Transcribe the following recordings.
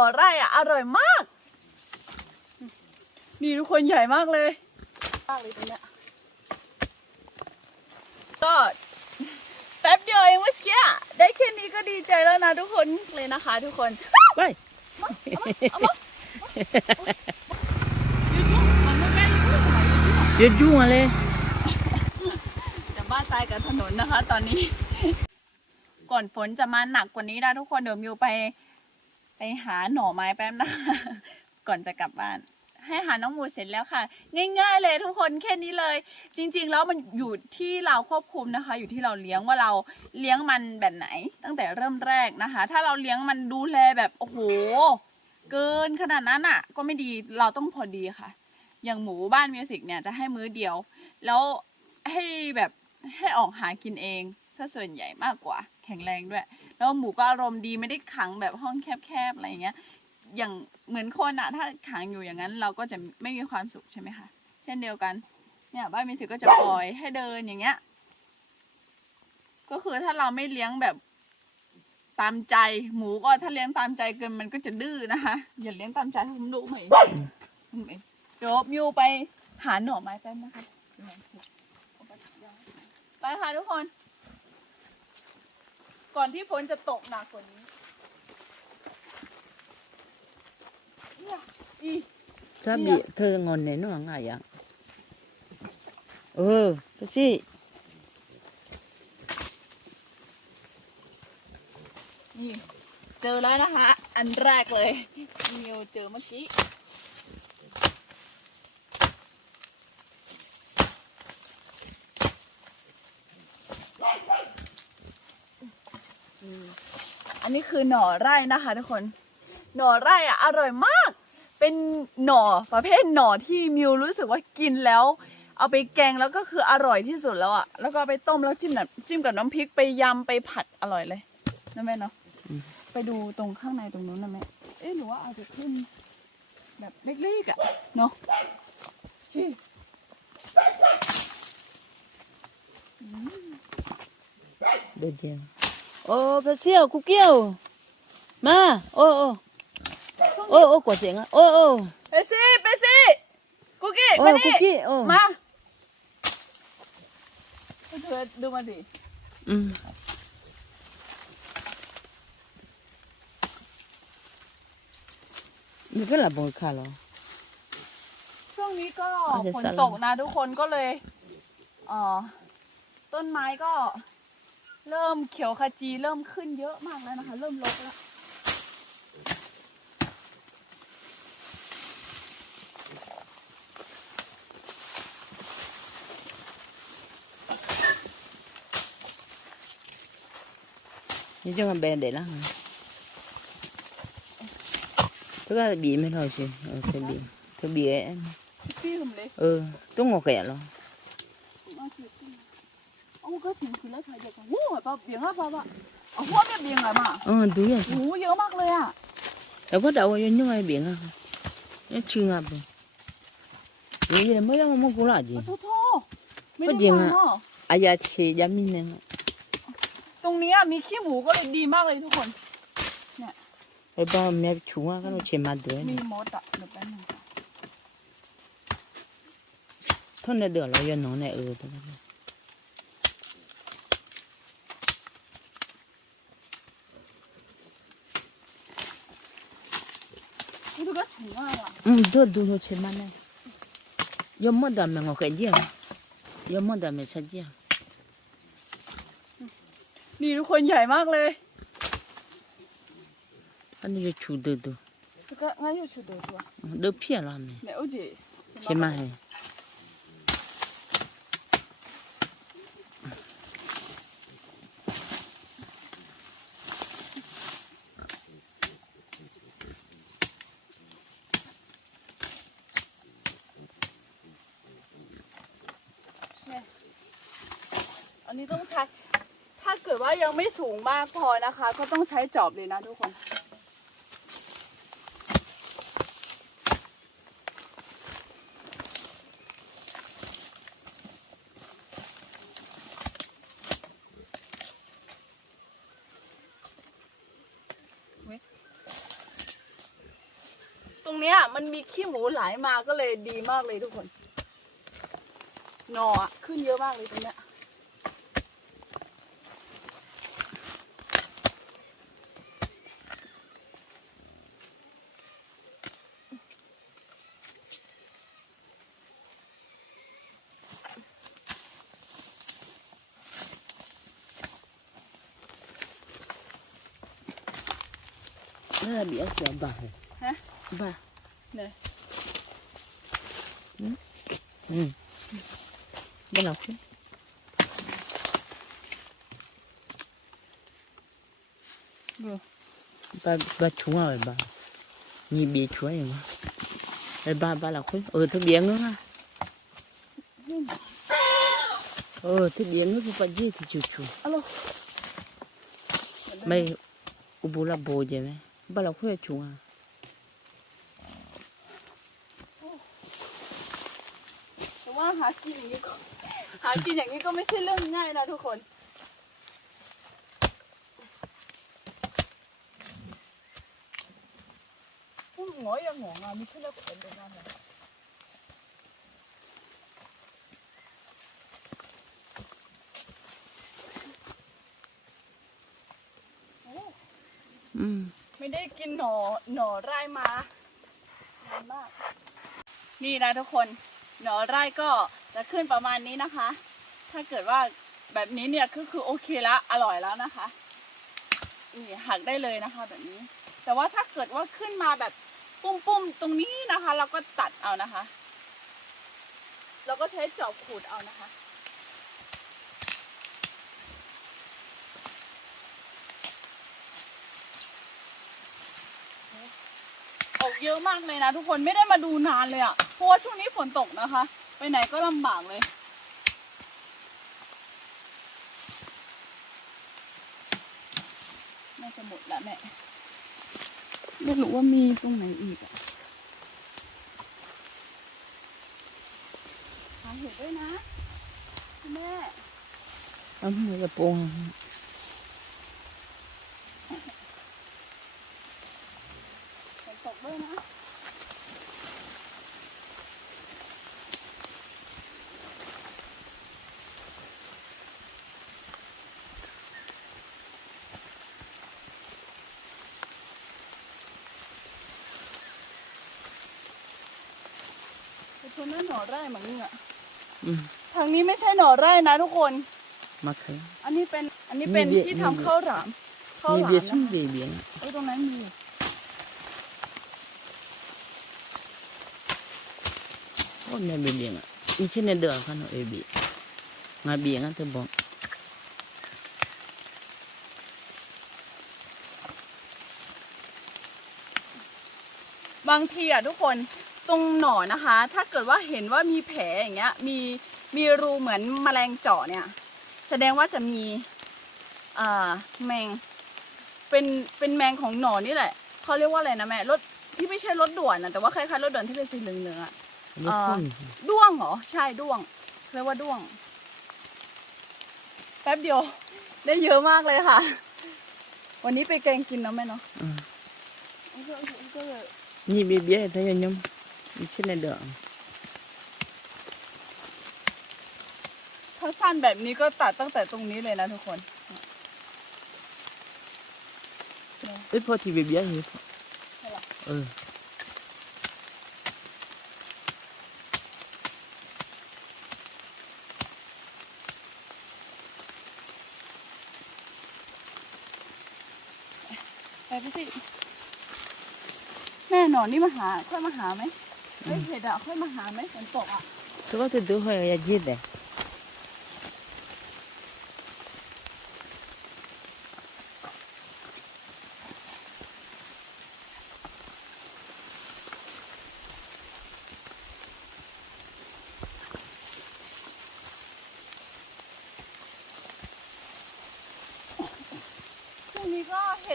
ต่อไร่อะ อร่อยมาก นี่ทุกคนใหญ่มากเลยมากเลยตรงเนี้ยก็แป๊บเดียวเองเมื่อกี้อะได้แค่นี้ก็ดีใจแล้วนะทุกคนเลยนะคะ ทุกคนไปยูทูบมันไม่ใกล้ยูทูบหมายถึงที่ไหนเดี๋ยวยุ่งอะไรจะบ้าตายกับถนนนะคะ ตอนนี้ ก่อนฝนจะมาหนักกว่านี้นะทุกคนเดี๋ยวมิวไปไป หาหน่อไม้แป๊บนะก่อนจะกลับบ้าน ให้หาน้องหมูเสร็จแล้วค่ะ ง่าย ๆ เลยทุกคนแค่นี้เลย จริง ๆ แล้วมันอยู่ที่เราควบคุมนะคะ อยู่ที่เราเลี้ยงว่าเราเลี้ยงมันแบบไหน ตั้งแต่เริ่มแรกนะคะ ถ้าเราเลี้ยงมันดูแลแบบโอ้โหเกินขนาดนั้นอะ ก็ไม่ดีเราต้องพอดีค่ะ อย่างหมูบ้านมิวสิกเนี่ยจะให้มื้อเดียว แล้วให้แบบ ให้ออกหากินเองซะส่วนใหญ่มากกว่า แข็งแรงด้วย แล้วหมูก็อารมณ์ดีไม่ได้ขังแบบห้องแคบๆอะไรอย่างเงี้ย อย่างเหมือนคนอะถ้าขังอยู่อย่างนั้น เราก็จะไม่มีความสุขใช่ไหมคะ เช่นเดียวกัน เนี่ยบ้านมิวสิกก็จะปล่อยให้เดินอย่างเงี้ย ก็คือถ้าเราไม่เลี้ยงแบบตามใจหมูก็ถ้าเลี้ยงตามใจเกินมันก็จะดื้อนะคะอย่าเลี้ยงตามใจผมดูไหมเดี๋ยวมิวไปหาหน่อไม้แป๊บนะคะ ไปค่ะทุกคน ก่อนที่ฝนจะตกหนักกว่านี้เนี่ยอี 사비 더 건네 너 아야. 어, 그렇지. นี่เจอแล้วนะคะ อันแรกเลยมิวเจอเมื่อกี้ อันนี้คือหน่อไร่นะคะทุกคน หน่อไร่อะอร่อยมาก เป็นหน่อประเภทหน่อที่มิวรู้สึกว่ากินแล้ว เอาไปแกงแล้วก็คืออร่อยที่สุดแล้วอะแล้วก็ไปต้มแล้วจิ้มแบบจิ้มกับน้ำพริกไปยำไปผัดอร่อยเลยนะแม่เนาะ ไปดูตรงข้างในตรงนู้นนะแม่ เอ๊ะหรือว่าเอาจะขึ้น แบบเล็กๆอะเนาะชี่ โอ้พระเสี่ยวคุเกี้ยว มาโอ้โอ้โอ้โอ้กว่าเสียงอะโอ้โอ้เปสิไปสิกุกกี้โอ้มากุนี่กกี้โอ้มาดูมาดิอืมมันก็ละบอยค่ะเหรอ ช่วงนี้ก็ฝนตกนะทุกคนก็เลยอ๋อต้นไม้ก็ เริ่มเขียวขจีเริ่มขึ้นเยอะมากแล้วนะคะ เริ่มลกแล้วนี่จะมาแบนเด็ดแล้วเพื่อบีไม่ทอยสิเออเธบีเธอบีเอ็นเออต้องงอแก่หรอ อก็ถึงคือแล้วชายให我搁进去了，他就讲我把病啊爸爸，啊我没病啊嘛，嗯对呀，我有嘛了呀，那我到我有另外病啊，那轻啊病，你也没让我们过来ย，不错，不行啊，哎呀吃也没能，ตรงนี้อะมีขี้หมูก็เลยดีมากเลยทุกคนเนี่ยไอ้บ้าแม่ชูอะก็เราเชมาด้วยมีมดอะเดี๋ยวแป๊บนึงท่านเดือดเราอย่านอนในเออ 嗯，都都说吃嘛呢，要么咱们我看见，要么咱们看见。你是混你来嘛嘞？俺那个出多多。这个俺有出多多。都骗了没？没有的。吃嘛嘿。 ไม่สูงมากพอนะคะ ก็ต้องใช้จอบเลยนะทุกคนตรงเนี้ยมันมีขี้หมูไหลมาก็เลยดีมากเลยทุกคน หนอขึ้นเยอะมากเลยตรงเนี้ย 那你要想吧？啊？吧？对。嗯嗯，不老去。不。ba ba chúa rồi ba nhì bị chúa rồi mà rồi ba ba là khối ừ tôi biến nữa ha ừ tôi biến nữa tôi phải gì thì chú chú alo mày u bù là bồ vậy mày บลอกเชัวว่าหากินอย่างนี้ก็หากิ.นอย่างนี้ก็ไม่ใช่เรื่องง่ายนะทุกคนหงอยังงองามีขึ้นแล้วเป็นตรนั้นเลย嗯。Mm. ไม่ได้กินหน่อหน่อไร่มานานมาก นี่นะทุกคนหน่อไร่ก็จะขึ้นประมาณนี้นะคะ ถ้าเกิดว่าแบบนี้เนี่ยก็คือโอเคละอร่อยแล้วนะคะนี่หักได้เลยนะคะแบบนี้ แต่ว่าถ้าเกิดว่าขึ้นมาแบบปุ้มๆตรงนี้นะคะ เราก็ตัดเอานะคะ เราก็ใช้จอบขูดเอานะคะ ออกเยอะมากเลยนะ ทุกคนไม่ได้มาดูนานเลยอะ่ะเพราะว่าช่วงนี้ฝนตกนะคะ ไปไหนก็ลำบากเลย น่าจะหมดแล้วแม่ไม่รู้ว่ามีตรงไหนอีกอะหาเห็ดด้วยนะ แม่ ông này là bông ฝน ตกด้วยนะเป็นคนนั้นหน่อไร่เหมือนมึงอะ ừ ทางนี้ไม่ใช่หน่อไร่นะทุกคน mà thấy อันนี้เป็น อันนี้เป็นมีเบียร์ที่มีทำเบียร์ข้าวหลามข้าวห nhị ลาม bị นะ xuống คะ về biển เอ้ยตรงนั้นมี ô này bị biển à in trên này đường khăn ở bị ngoài biển á tôi บอกบางทีอะทุกคนตรงหน่อนะคะ ถ้าเกิดว่าเห็นว่ามีแผลอย่างเงี้ย มีมีรูเหมือนแมลงเจาะเนี่ย แสดงว่าจะมีอ่าแมงเป็นเป็นแมงของหน่อนี่แหละเขาเรียกว่าอะไรนะแม่รถที่ไม่ใช่รถด่วนนะแต่ว่าคล้ายๆรถด่วนที่เป็นสีเหลืองๆอะ รถพุ่งด้วงเหรอ ใช่ด้วงเรียกว่าด้วง แป๊บเดียว ได้เยอะมากเลยค่ะ วันนี้ไปแกงกินเนาะแม่เนาะ ừ. ก็ก็เลย nhị bị biển thấy không nhung in trên này đường ถ้าสั้นแบบนี้ก็ตัดตั้งแต่ตรงนี้เลยนะทุกคน ít phô thì bị biển gì ใช่หรอ ừ พี่สิแม่หนอนนี่มาหา ค่อยมาหาไหมเฮ้ยเห็ดอะค่อยมาหาไหมฝนตกอะ 그거 또 누가 해야 지대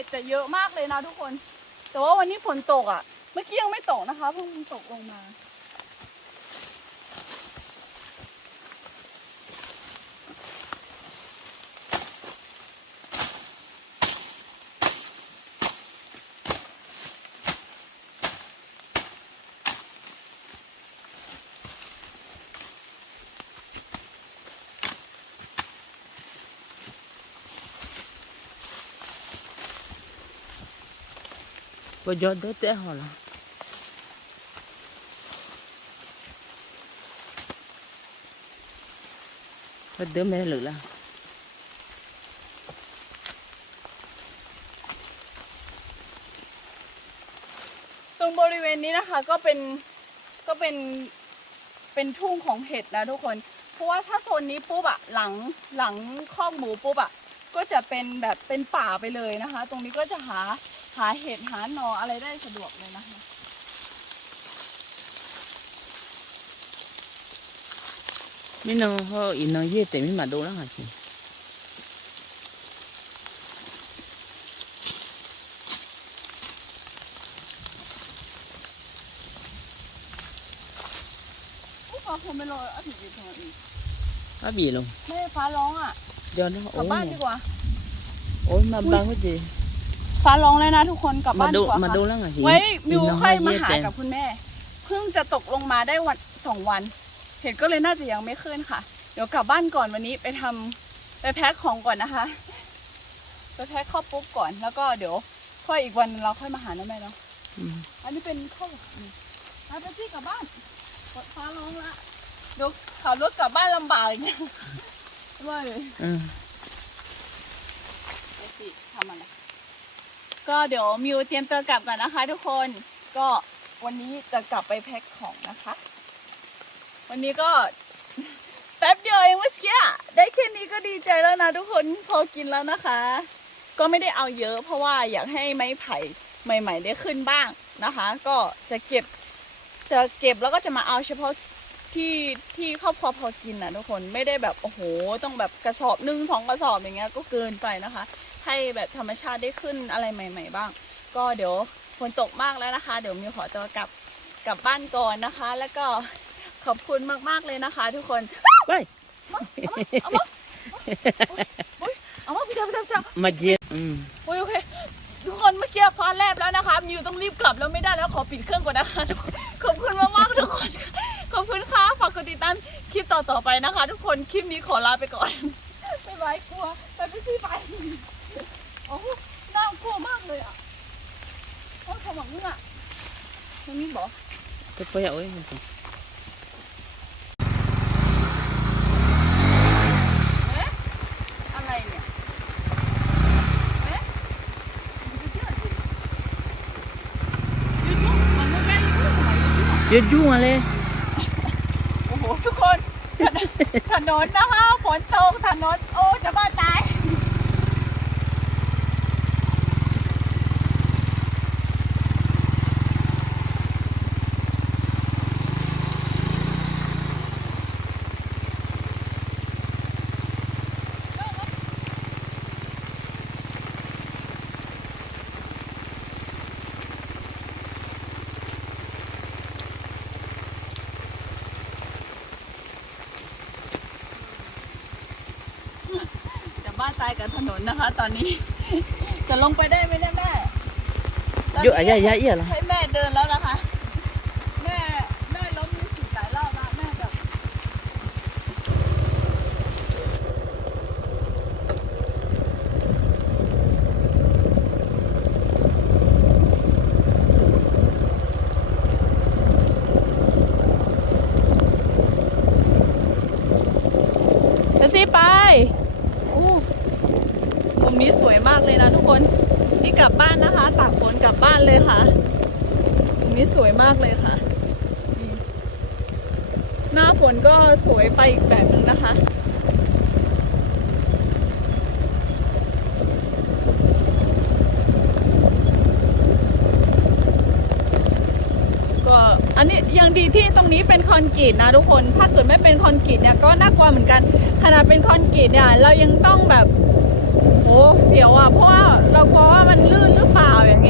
ห็ดจะเยอะมากเลยนะทุกคน แต่ว่าวันนี้ฝนตกอะเมื่อกี้ยังไม่ตกนะคะเพิ่งตกลงมา có gió đỡ té họ là có đứa mẹ lử là ตรงบริเวณนี้นะคะก็เป็นก็เป็นเป็นทุ่งของเห็ดนะทุกคน เพราะว่าถ้าโซนนี้ปุ๊บอะหลังหลังคอกหมูปุ๊บอะก็จะเป็นแบบเป็นป่าไปเลยนะคะ ตรงนี้ก็จะหาาเห็ดหาหนออะไรได้สะดวกเลยนะคะ mình nó họ in nó dễ tại mình mà đồ lắm hả chị อุ๊ยฟ้าคงไม่รออาทิตย์อยู่ตรงนั้นอีก có bị luôn แม่ฟ้าร้องอะ do nó กลับ ốm บ้าน này ดีกว่า ốm mà bao cái gì ฟ้าร้องเลยนะทุกคนกลับบ้า mà นดี đồ กว่า mà ค่ะ đồ lắm hả chị ไว้มิว In nó ค่อย hơi มา dễ หา tèm. กับคุณแม่ เพิ่งจะตกลงมาได้วันสองวัน เห็ดก็เลยน่าจะยังไม่ขึ้นค่ะ เดี๋ยวกลับบ้านก่อนวันนี้ไปทำไปแพ็คของก่อนนะคะ ไปแพ็คข้าวปุ๊บก่อนแล้วก็เดี๋ยว ค่อยอีกวันหนึ่งเราค่อยมาหานะแม่เนาะ Ừ. อันนี้เป็นข้าวอืมไปไปที่กลับบ้านกดฟ้าร้องละเดี๋ยวขับรถกลับบ้านลำบากอย่างเงี้ยว่าเลย Ừ. ไปสิทำอะไร ก็เดี๋ยวมิวเตรียมตัวกลับก่อนนะคะทุกคนก็วันนี้จะกลับไปแพ็คของนะคะ วันนี้ก็แป๊บเดียวเองเมื่อกี้ได้แค่นี้ก็ดีใจแล้วนะทุกคนพอกินแล้วนะคะ ก็ไม่ได้เอาเยอะ เพราะว่าอยากให้ไม้ไผ่ใหม่ ๆ ได้ขึ้นบ้างนะคะ ก็จะเก็บจะเก็บแล้วก็จะมาเอาเฉพาะที่ที่ครอบครัวพอกินนะทุกคนไม่ได้แบบโอ้โหต้องแบบกระสอบหนึ่งสองกระสอบอย่างเงี้ยก็เกินไปนะคะ ให้แบบธรรมชาติได้ขึ้นอะไรใหม่ ๆ บ้าง ก็เดี๋ยวฝนตกมากแล้วนะคะ เดี๋ยวมิวขอตัวกลับกลับบ้านก่อนนะคะ แล้วก็ขอบคุณมากๆเลยนะคะ ทุกคน Ôi, เอามาเอามาพี่เจ้าพี่เจ้าพี่เจ้า mà dễ ừ. โอเคโอเคทุกคนเมื่อกี้ฟ้าแลบแล้วนะคะมิวต้องรีบกลับแล้วไม่ได้แล้วขอปิดเครื่องก่อนนะคะขอบคุณมากมากๆทุกคน ขอบคุณค่ะฝากกดติดตามคลิปต่อๆไปนะคะ ทุกคนคลิปนี้ขอลาไปก่อนบ๊ายบายกลัวไปไปที่ไปโอ้โหน่ากลัวมากเลยอะ โอ้ยขมังมึงอะมึงนี่บอก tôi có dạo ấy không chị เอ๊ะอะไรเนี่ยเอ๊ะยูทูบยูทูบมันไม่ได้ยูทูบทำไมยูทูบ dễ chú mà lên โอ้โหทุกคนถนถนนนะคะฝนตกถนนโอ้จะบ้าตาย จะบ้าตายกับถนนนะคะ ตอนนี้ จะลงไปได้ไหมเนี่ยแม่ตอนนี้ dựa à dạ dạ iya là ให้แม่เดินแล้วนะคะ แม่แม่ล้มมีสิหลายรอบแล้วแม่แบบ ไปสิไปโอ้มุมนี้สวยมากเลยนะทุกคน นี่ กลับบ้านนะคะตากฝนกลับบ้านเลยค่ะมุมนี้สวยมากเลยค่ะ หน้าฝนก็สวยไปอีกแบบหนึ่งนะคะก็อันนี้ยังดีที่ตรงนี้เป็นคอนกรีตนะทุกคน ถ้าเกิดไม่เป็นคอนกรีตเนี่ยก็น่ากลัวเหมือนกัน ขนาดเป็นคอนกรีตเนี่ยเรายังต้องแบบ เสียวอะเพราะว่าเรากลัวว่ามันลื่นหรือเปล่าอย่างเงี้ย